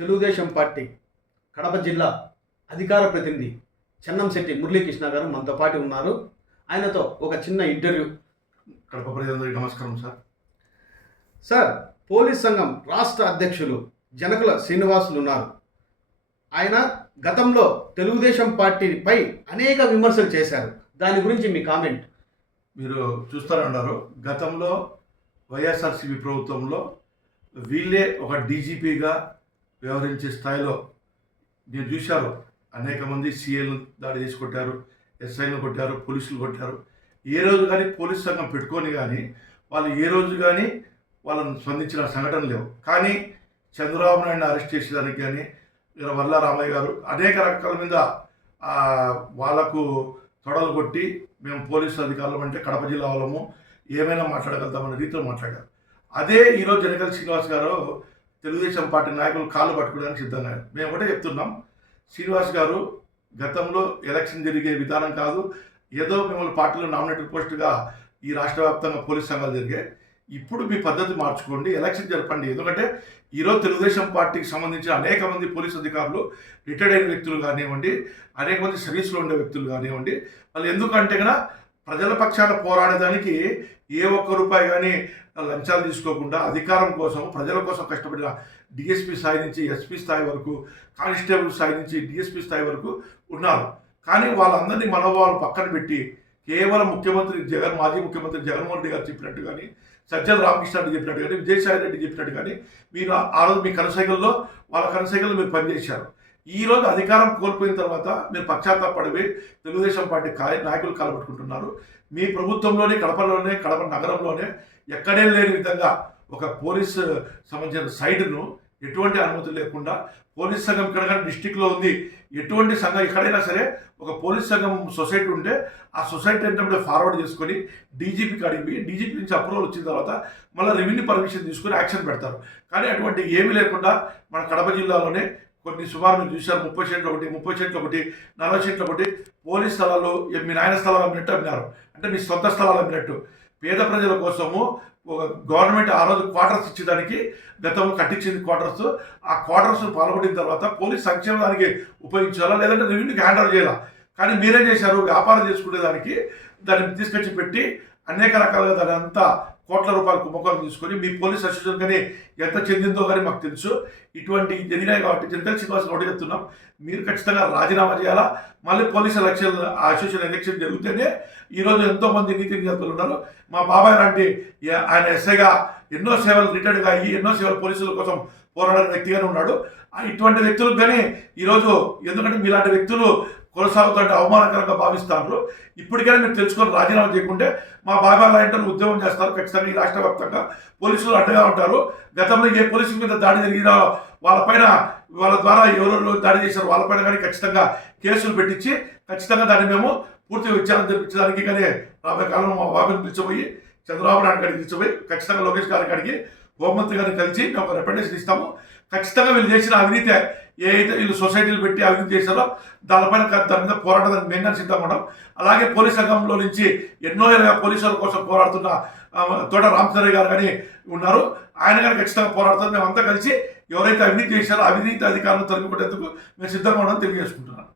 Telugu Desam party Kadapa జిల్లా అధికార ప్రతినిధి చెన్నంశెట్టి మురళీకృష్ణ గారు మనతో పాటు ఉన్నారు. ఆయనతో ఒక చిన్న ఇంటర్వ్యూ. కడప ప్రజలందరికీ నమస్కారం సార్. సార్ పోలీస్ సంఘం రాష్ట్ర అధ్యక్షులు జనకుల శ్రీనివాసులు ఉన్నారు. ఆయన గతంలో తెలుగుదేశం పార్టీపై అనేక విమర్శలు చేశారు. దాని గురించి మీ కామెంట్. మీరు చూస్తారన్నారు. గతంలో వైఎస్ఆర్సీపీ ప్రభుత్వంలో వీళ్ళే ఒక డీజీపీగా వ్యవహరించే స్థాయిలో మీరు చూశారు అనేక మంది సీఏలు దాడి చేసి కొట్టారు ఎస్ఐలు కొట్టారు పోలీసులు కొట్టారు. ఏ రోజు కానీ పోలీస్ సంఘం పెట్టుకొని కానీ వాళ్ళు ఏ రోజు కానీ వాళ్ళని స్పందించిన సంఘటన లేవు. కానీ చంద్రబాబు నాయుడు అరెస్ట్ చేసేదానికి కానీ వల్ల రామయ్య గారు అనేక రకాల మీద వాళ్ళకు తొడలు కొట్టి మేము పోలీసు అధికారులం అంటే కడప జిల్లా వాళ్ళము ఏమైనా మాట్లాడగలుగుతామనే రీతిలో మాట్లాడారు. అదే ఈరోజు జనకల్ శ్రీనివాస్ గారు తెలుగుదేశం పార్టీ నాయకులు కాళ్ళు పట్టుకోవడానికి సిద్ధంగా మేము ఒకటే చెప్తున్నాం శ్రీనివాస్ గారు గతంలో ఎలక్షన్ జరిగే విధానం కాదు ఏదో మిమ్మల్ని పార్టీలో నామినేటెడ్ పోస్టుగా ఈ రాష్ట్ర వ్యాప్తంగా పోలీస్ సంఘాలు జరిగాయి ఇప్పుడు మీ పద్ధతి మార్చుకోండి ఎలక్షన్ జరపండి. ఎందుకంటే ఈరోజు తెలుగుదేశం పార్టీకి సంబంధించిన అనేక మంది పోలీస్ అధికారులు రిటైర్డ్ అయిన వ్యక్తులు కానివ్వండి అనేక మంది సర్వీస్లో ఉండే వ్యక్తులు కానివ్వండి వాళ్ళు ఎందుకంటే కనుక ప్రజల పక్షాన పోరాడేదానికి ఏ ఒక్క రూపాయి కానీ లంచాలు తీసుకోకుండా అధికారం కోసం ప్రజల కోసం కష్టపడిన డిఎస్పీ స్థాయి నుంచి ఎస్పీ స్థాయి వరకు కానిస్టేబుల్ స్థాయి నుంచి డిఎస్పీ స్థాయి వరకు ఉన్నారు. కానీ వాళ్ళందరినీ మనోభావాలు పక్కన పెట్టి కేవలం ముఖ్యమంత్రి జగన్ మాజీ ముఖ్యమంత్రి జగన్మోహన్ రెడ్డి గారు చెప్పినట్టు కానీ సజ్జల రామకృష్ణ రెడ్డి చెప్పినట్టు కానీ విజయసాయి రెడ్డి చెప్పినట్టు కానీ మీరు ఆ- ఆ రోజు మీ కనసైకల్లో వాళ్ళ కనసైకల్లో మీరు పనిచేశారు. ఈ రోజు అధికారం కోల్పోయిన తర్వాత మీరు పశ్చాత్తాపడిపోయి తెలుగుదేశం పార్టీ కాయ నాయకులు కాలబట్టుకుంటున్నారు. మీ ప్రభుత్వంలోనే కడపలోనే కడప నగరంలోనే ఎక్కడే లేని విధంగా ఒక పోలీస్ సంబంధించిన సైడ్ను ఎటువంటి అనుమతి లేకుండా పోలీస్ సంఘం ఇక్కడ కానీ డిస్టిక్లో ఉంది. ఎటువంటి సంఘం ఎక్కడైనా సరే ఒక పోలీస్ సంఘం సొసైటీ ఉంటే ఆ సొసైటీ ఏంటంటే ఫార్వర్డ్ చేసుకొని డీజీపీకి అడిగి డీజీపీ నుంచి అప్రూవల్ వచ్చిన తర్వాత మళ్ళీ రెవెన్యూ పర్మిషన్ తీసుకొని యాక్షన్ పెడతారు. కానీ అటువంటి ఏమీ లేకుండా మన కడప జిల్లాలోనే కొన్ని సుమారు చూశారు. ముప్పై చెట్లు ఒకటి ముప్పై చెట్లు ఒకటి నలభై చెట్లు ఒకటి. పోలీస్ స్థలాలు మీ నాయన స్థలాలు అమ్మినట్టు అమ్మినారు. అంటే మీ సొంత స్థలాలు అమ్మినట్టు. పేద ప్రజల కోసము ఒక గవర్నమెంట్ ఆ రోజు క్వార్టర్స్ ఇచ్చేదానికి గతంలో కట్టించింది క్వార్టర్స్. ఆ క్వార్టర్స్ పాల్గొట్టిన తర్వాత పోలీస్ సంక్షేమానికి ఉపయోగించాలా లేదంటే రెవెన్యూకి హ్యాండ్ ఓవర్ చేయాలా? కానీ మీరేం చేశారు? వ్యాపారం చేసుకునే దానికి దాన్ని తీసుకొచ్చి పెట్టి అనేక రకాలుగా దాని అంతా కోట్ల రూపాయల కుంభకోణం తీసుకొని మీ పోలీస్ అసోసియేషన్ కానీ ఎంత చెందిందో కానీ మాకు తెలుసు. ఇటువంటి జరిగినాయి కాబట్టి జనరల్ శ్రీనివాస్ ఒకటి చెప్తున్నాం. మీరు ఖచ్చితంగా రాజీనామా చేయాలా? మళ్ళీ పోలీస్ ఎలక్షన్ అసోసియేషన్ ఎలక్షన్ జరిగితేనే ఈరోజు ఎంతో మంది నీతి నిజాతులు ఉన్నారు. మా బాబాయ్ లాంటి ఆయన ఎస్ఐగా ఎన్నో సేవలు రిటైర్డ్గా అయ్యి ఎన్నో సేవలు పోలీసుల కోసం పోరాడే వ్యక్తిగానే ఉన్నాడు. ఆ ఇటువంటి వ్యక్తులకు కానీ ఈరోజు ఎందుకంటే మీలాంటి వ్యక్తులు కొనసాగుతుంటే అవమానకరంగా భావిస్తారు ఇప్పటికైనా మీరు తెలుసుకొని రాజీనామా చేయకుంటే మా బాబా లాంటి వాళ్ళు ఉద్యమం చేస్తారు. ఖచ్చితంగా ఈ రాష్ట్ర వ్యాప్తంగా పోలీసులు అడ్డగా ఉంటారు. గతంలో ఏ పోలీసుల మీద దాడి జరిగినా వాళ్ళపైన వాళ్ళ ద్వారా ఎవరెవరు దాడి చేశారు. వాళ్ళపైన కానీ ఖచ్చితంగా కేసులు పెట్టించి ఖచ్చితంగా దాన్ని మేము పూర్తిగా విచారణ జరిపించడానికి కానీ రాబోయే కాలంలో మా బాబుని పిలిచిపోయి చంద్రబాబు నాయుడు గారికి పిలిచిపోయి ఖచ్చితంగా లోకేష్ గారి కాడికి హోంమంత్రి గారిని కలిసి మేము ఒక ఇస్తాము. ఖచ్చితంగా వీళ్ళు చేసిన అవినీతి ఏదైతే వీళ్ళు సొసైటీలు పెట్టి అవినీతి చేశారో దానిపైన దాని మీద పోరాటం మేము కానీ సిద్ధంగా అలాగే పోలీస్ సంఘంలో నుంచి ఎన్నో ఏళ్ళగా పోలీసుల కోసం పోరాడుతున్న తోట రామచంద్ర గారు కానీ ఉన్నారు. ఆయన గారు ఖచ్చితంగా పోరాడుతారు. మేమంతా కలిసి ఎవరైతే అవినీతి చేశారో అవినీతి అధికారులను తొలగిపెట్టేందుకు మేము సిద్ధంగా ఉండడం తెలియజేసుకుంటున్నాను.